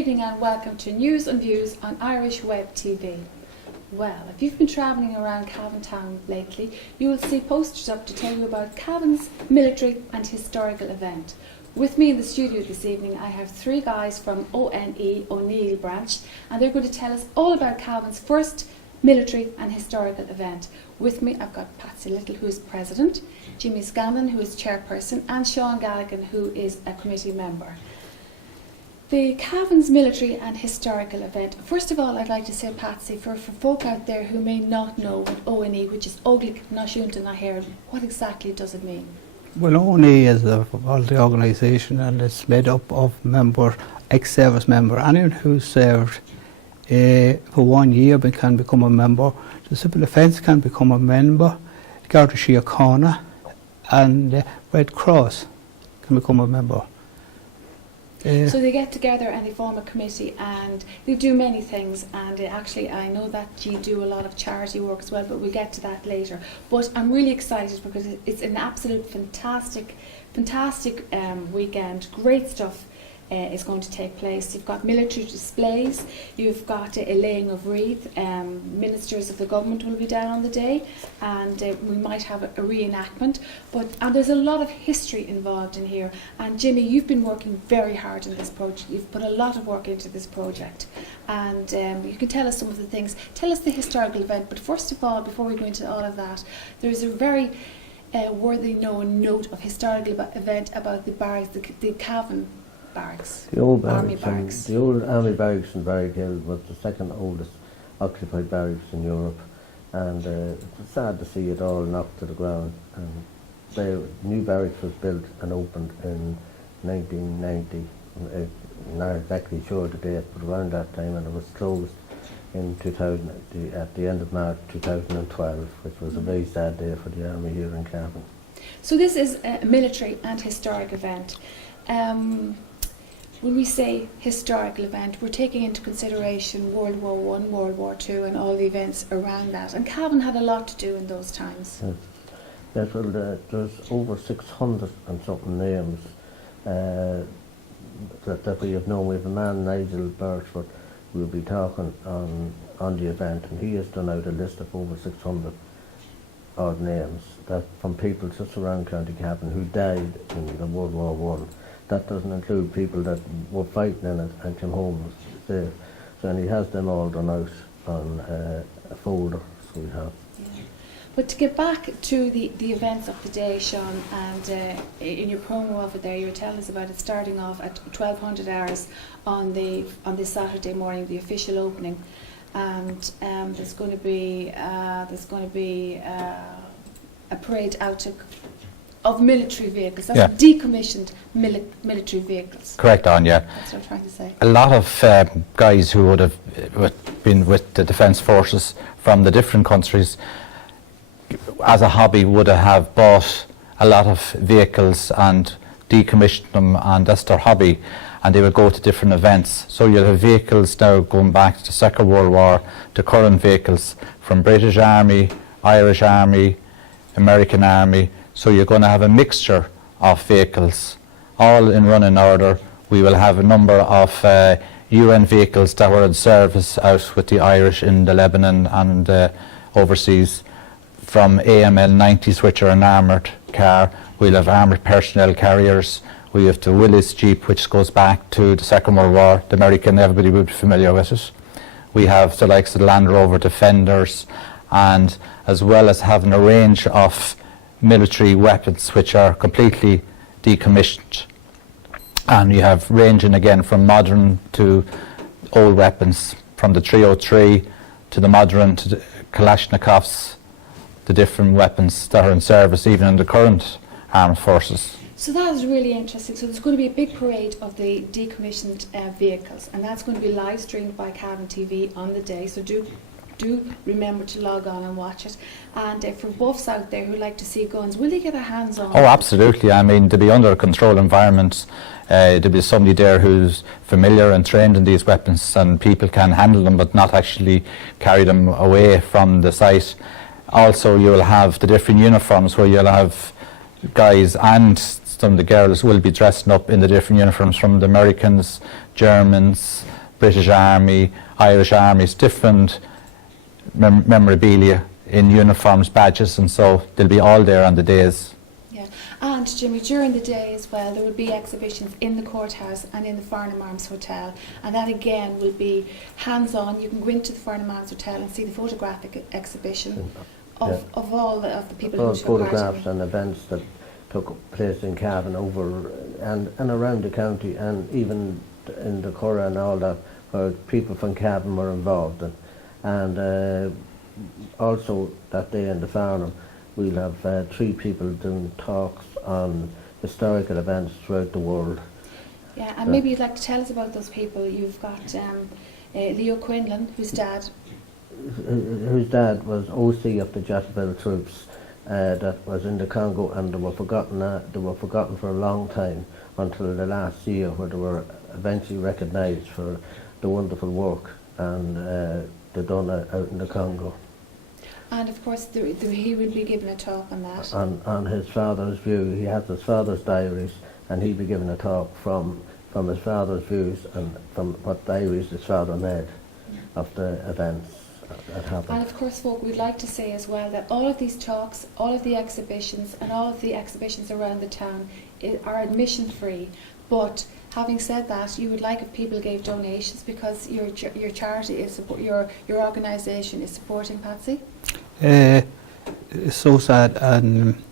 evening and welcome to News and Views on Irish Web TV. Well, if you've been travelling around Cavan town lately, you will see posters up to tell you about Cavan's military and historical event. With me in the studio this evening I have three guys from ONE O'Neill branch, and they're going to tell us all about Cavan's first military and historical event. With me I've got Patsy Little, who is president, Jimmy Scanlon, who is chairperson, and Sean Galligan, who is a committee member. The Cavan's military and historical event. First of all, I'd like to say, Patsy, for folk out there who may not know what ONE, which is Óglaigh Náisiúnta na hÉireann, what exactly does it mean? Well, ONE is a voluntary organisation, and it's made up of ex-service member. Anyone who's served for 1 year can become a member. The civil defence can become a member. Garda Síochána and Red Cross can become a member. So they get together and they form a committee and they do many things, and actually I know that you do a lot of charity work as well, but we'll get to that later. But I'm really excited because it's an absolute fantastic weekend. Great stuff is going to take place. You've got military displays, you've got a laying of wreath, ministers of the government will be down on the day, and we might have a reenactment, and there's a lot of history involved in here. And Jimmy, you've been working very hard in this project. You've put a lot of work into this project, and you can tell us some of the things. Tell us the historical event, but first of all, before we go into all of that, there's a very worthy known note of historical event about the barracks, the Cavan barracks, the old army barracks. barracks. The old army barracks in Barrackhill was the second oldest occupied barracks in Europe, and it's sad to see it all knocked to the ground. And the new barracks was built and opened in 1990. I'm not exactly sure the date, but around that time, and it was closed in 2000 at the end of March 2012, which was a very sad day for the army here in Cavan. So this is a military and historic event. When we say historical event, we're taking into consideration World War I, World War II, and all the events around that. And Cavan had a lot to do in those times. Yes, well, there's over 600 and something names that we have known. We have a man, Nigel Birchford, who will be talking on the event, and he has done out a list of over 600 odd names that from people just around County Cavan who died in the World War I. That doesn't include people that were fighting in it and came home safe. So, and he has them all done out on a folder, so we have. Yeah. But to get back to the events of the day, Sean, and in your promo of it there, you were telling us about it starting off at 1200 hours on this Saturday morning, the official opening, and there's going to be a parade out of military vehicles. That's decommissioned military vehicles. Correct, Áine. That's what I'm trying to say. A lot of guys who would have been with the Defence Forces from the different countries as a hobby would have bought a lot of vehicles and decommissioned them, and that's their hobby, and they would go to different events. So you'll have vehicles now going back to the Second World War, to current vehicles from British Army, Irish Army, American Army. So you're going to have a mixture of vehicles, all in running order. We will have a number of UN vehicles that were in service out with the Irish in the Lebanon and overseas, from AML 90s, which are an armoured car. We'll have armoured personnel carriers. We have the Willis Jeep, which goes back to the Second World War, the American, everybody would be familiar with it. We have the likes of the Land Rover Defenders, and as well as having a range of military weapons which are completely decommissioned. And you have ranging again from modern to old weapons, from the 303 to the modern to the Kalashnikovs, the different weapons that are in service even in the current armed forces. So that is really interesting. So there's going to be a big parade of the decommissioned vehicles, and that's going to be live streamed by Cavan TV on the day, so do remember to log on and watch it. And for buffs out there who like to see guns, will they get their hands on? Oh, absolutely. I mean, to be under a controlled environment, there'll be somebody there who's familiar and trained in these weapons, and people can handle them but not actually carry them away from the site. Also, you'll have the different uniforms where you'll have guys and some of the girls will be dressing up in the different uniforms from the Americans, Germans, British Army, Irish Armies, different memorabilia in uniforms, badges, and so they'll be all there on the days. Yeah, and Jimmy, during the day as well, there will be exhibitions in the courthouse and in the Farnham Arms Hotel, and that again will be hands-on. You can go into the Farnham Arms Hotel and see the photographic exhibition of all of the people who took part in photographs and events that took place in Cavan over and around the county, and even in the Curragh and all that, where people from Cavan were involved in. And also that day in the Farnham, we'll have 3 people doing talks on historical events throughout the world. Yeah, and maybe you'd like to tell us about those people. You've got Leo Quinlan, whose dad was OC of the Jacksonville troops that was in the Congo, and they were forgotten for a long time until the last year, where they were eventually recognised for the wonderful work and they done out in the Congo. And of course he will be giving a talk on that. On his father's view. He has his father's diaries, and he'll be giving a talk from his father's views and from what diaries his father made of the events that happened. And of course, folk, we'd like to say as well that all of these talks, all of the exhibitions and all of the exhibitions around the town are admission free. But having said that, you would like if people gave donations, because your charity is your organisation is supporting Patsy. It's so sad, and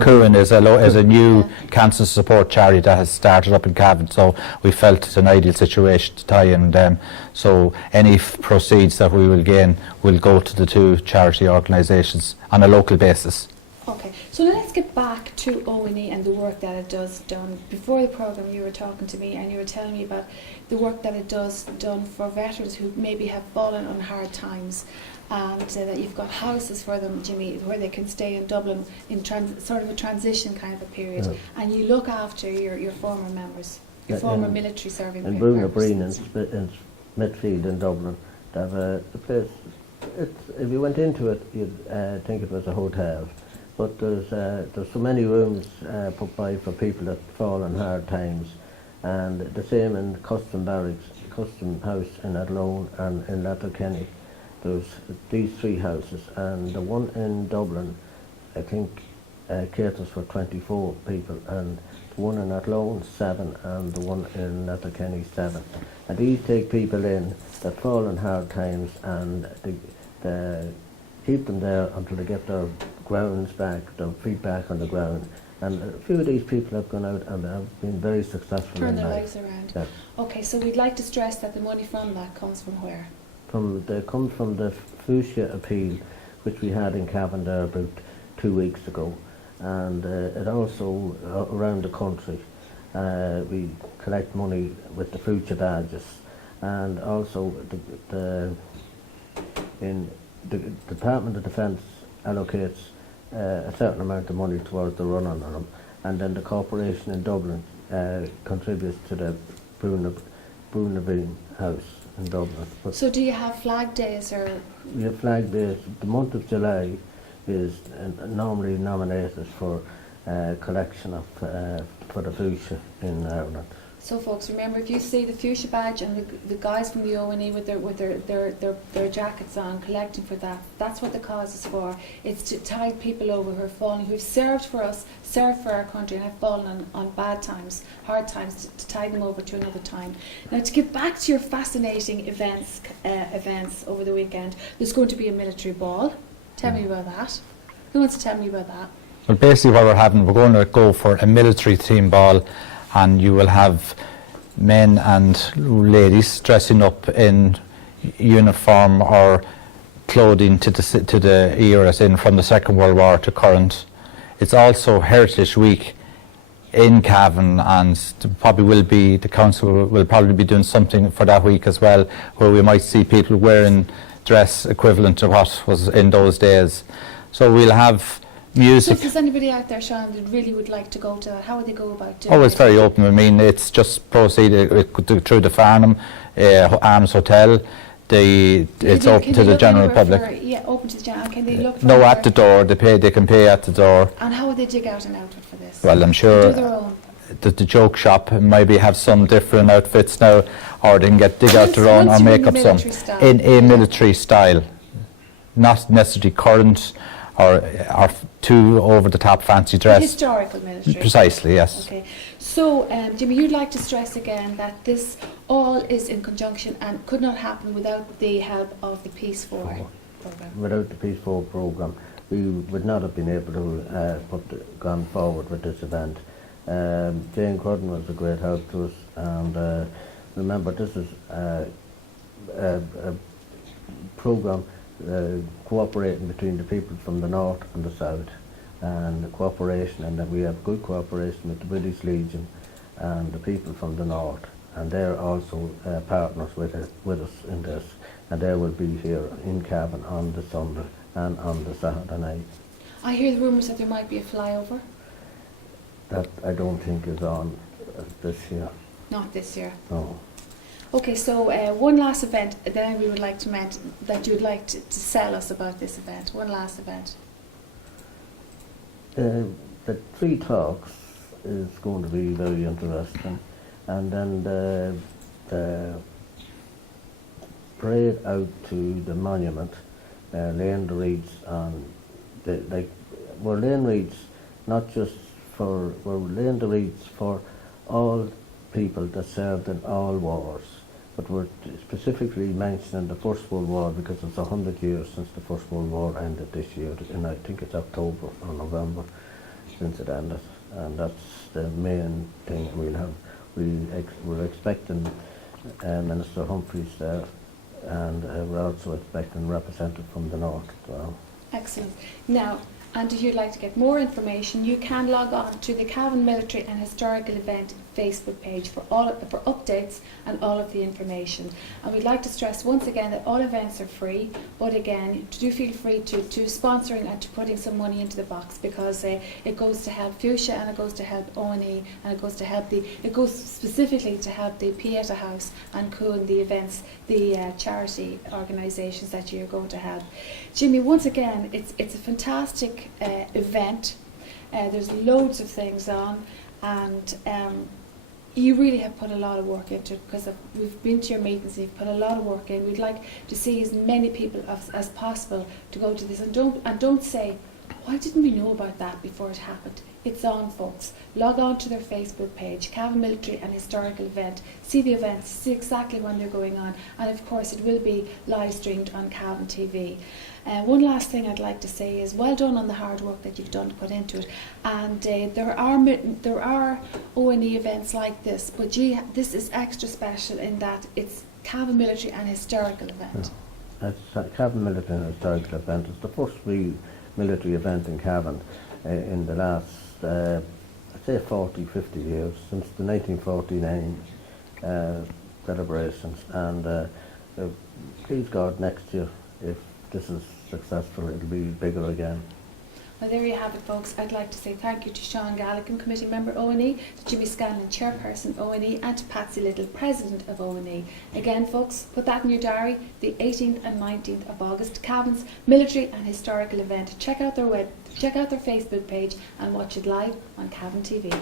Cavan is a new cancer support charity that has started up in Cavan, so we felt it's an ideal situation to tie in them. So any proceeds that we will gain will go to the 2 charity organisations on a local basis. Okay, so let's get back to O&E and the work that it does done. Before the programme you were talking to me and you were telling me about the work that it does done for veterans who maybe have fallen on hard times, and that you've got houses for them, Jimmy, where they can stay in Dublin in sort of a transition kind of a period, and you look after your former members, your former military serving members. In Bruna Breen in Smithfield in Dublin, they have a place. If you went into it, you'd think it was a hotel. But there's so many rooms put by for people that fall in hard times, and the same in Custom Barracks, Custom House in Athlone and in Letterkenny. There's these 3 houses, and the one in Dublin, I think, caters for 24 people, and the one in Athlone 7, and the one in Letterkenny 7. And these take people in that fall in hard times, and they keep them there until they get their grounds back, their feet back on the ground. And a few of these people have gone out and have been very successful Turn in their life. lives around. Yes. Okay, so we'd like to stress that the money from that comes from where? They come from the Fuchsia appeal, which we had in Cavan there about 2 weeks ago, and it also around the country. We collect money with the Fuchsia badges, and also the Department of Defence allocates a certain amount of money towards the run on them, and then the corporation in Dublin contributes to the Bruna Breen House in Dublin. But so do you have flag days or? we have flag days. The month of July is normally nominated for collection of for the fuchsia in Ireland. So folks, remember, if you see the fuchsia badge and the guys from the O&E with their jackets on collecting for that, that's what the cause is for. It's to tide people over who are falling, who've served for us, served for our country, and have fallen on bad times, hard times, to tide them over to another time. Now, to get back to your fascinating events over the weekend, there's going to be a military ball. Tell me about that. Who wants to tell me about that? Well, basically what we're going to go for a military theme ball, and you will have men and ladies dressing up in uniform or clothing to the eras in from the Second World War to current. It's also Heritage Week in Cavan, and the council will probably be doing something for that week as well, where we might see people wearing dress equivalent to what was in those days. So we'll have music. So if there's anybody out there, Sean, that really would like to go to that, how would they go about doing it? Oh, it's very open. I mean, it's just proceed through the Farnham Arms Hotel. It's open to the general public. Open to the general. Can they look for at the door. They can pay at the door. And how would they dig out an outfit for this? Well, I'm sure. Do their own. the joke shop maybe have some different outfits now, or they can dig out their own or Once you're in make the up some military style. in a military style, not necessarily current or too over the top fancy dress. Historical military. Precisely, yes. Okay. So, Jimmy, you'd like to stress again that this all is in conjunction and could not happen without the help of the Peace 4 programme. Without the Peace 4 programme, we would not have been able to gone forward with this event. Jane Crudden was a great help to us, and remember, this is a programme cooperating between the people from the north and the south, and the cooperation, and that we have good cooperation with the British Legion and the people from the north, and they're also partners with us in this, and they will be here in Cavan on the Sunday and on the Saturday night. I hear the rumours that there might be a flyover. That I don't think is on this year. Not this year. No. Okay, so one last event then we would like to mention that you would like to sell us about this event. One last event. The three talks is going to be very interesting, and then the parade out to the monument, laying the wreaths on we're laying wreaths not just for, we're laying the wreaths for all people that served in all wars, but we're specifically mentioning the First World War because it's 100 years since the First World War ended this year, and I think it's October or November since it ended, and that's the main thing we're expecting Minister Humphreys there, and we're also expecting representatives from the north as well. Excellent. Now, and if you'd like to get more information, you can log on to the Cavan Military and Historical Event Facebook page for updates and all of the information. And we'd like to stress once again that all events are free, but again, do feel free to sponsoring and to putting some money into the box, because it goes to help Fuchsia, and it goes to help ONE, and it goes specifically to help the Pieta House and Coon, the events, the charity organisations that you're going to help. Jimmy, once again, it's a fantastic event. There's loads of things on, and you really have put a lot of work into it, because we've been to your meetings, you've put a lot of work in. We'd like to see as many people as possible to go to this, and don't say, why didn't we know about that before it happened? It's on, folks. Log on to their Facebook page, Cavan Military and Historical Event. See the events, see exactly when they're going on, and of course it will be live streamed on Cavan TV. One last thing I'd like to say is well done on the hard work that you've done to put into it. And there are ONE events like this, but this is extra special in that it's Cavan Military and Historical Event. Yeah. It's Cavan Military and Historical Event. It's the first real military event in Cavan in the last, I'd say 40, 50 years, since the 1949 celebrations. And please God, next year, if this is successful, it'll be bigger again. Well, there you have it, folks. I'd like to say thank you to Sean Galligan, Committee Member ONE, to Jimmy Scanlon, Chairperson ONE, and to Patsy Little, President of ONE. Again, folks, put that in your diary, the 18th and 19th of August, Cavan's Military and Historical Event. Check out their Facebook page and watch it live on Cavan TV.